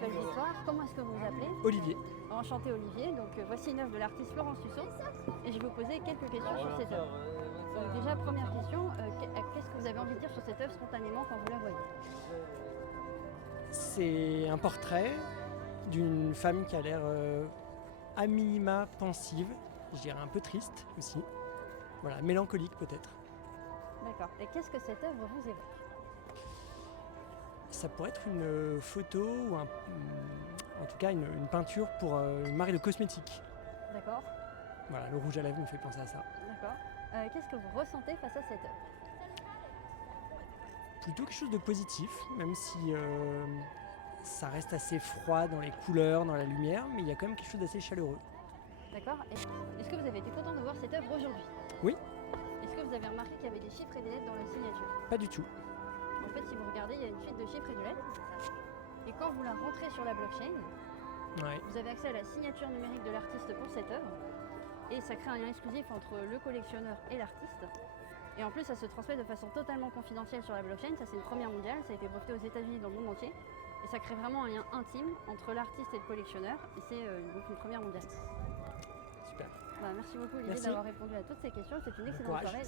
m'appelle Victoire. Comment est-ce que vous vous appelez? Olivier. Enchanté Olivier. Donc voici une œuvre de l'artiste Florence Tussaud et je vais vous poser quelques questions sur cette œuvre. Donc déjà première question, qu'est-ce que vous avez envie de dire sur cette œuvre spontanément quand vous la voyez? C'est un portrait d'une femme qui a l'air à minima pensive, je dirais un peu triste aussi. Voilà, mélancolique peut-être. D'accord. Et qu'est-ce que cette œuvre vous évoque? Ça pourrait être une photo ou en tout cas une peinture pour une marque de cosmétiques. D'accord. Voilà, le rouge à lèvres me fait penser à ça. D'accord. Qu'est-ce que vous ressentez face à cette œuvre? Plutôt quelque chose de positif, même si ça reste assez froid dans les couleurs, dans la lumière, mais il y a quand même quelque chose d'assez chaleureux. D'accord. Est-ce que vous avez été content de voir cette œuvre aujourd'hui? Oui, Est-ce que vous avez remarqué qu'il y avait des chiffres et des lettres dans la signature? pas du tout. En fait, si vous regardez, il y a une suite de chiffres et de lettres. Et quand vous la rentrez sur la blockchain, Ouais. vous avez accès à la signature numérique de l'artiste pour cette œuvre. Et ça crée un lien exclusif entre le collectionneur et l'artiste. Et en plus, ça se transmet de façon totalement confidentielle sur la blockchain. Ça, c'est une première mondiale. Ça a été breveté aux États-Unis dans le monde entier. Et ça crée vraiment un lien intime entre l'artiste et le collectionneur. Et c'est donc une première mondiale. Super. Merci beaucoup, Olivier, Merci. d'avoir répondu à toutes ces questions. C'est une excellente courage. soirée.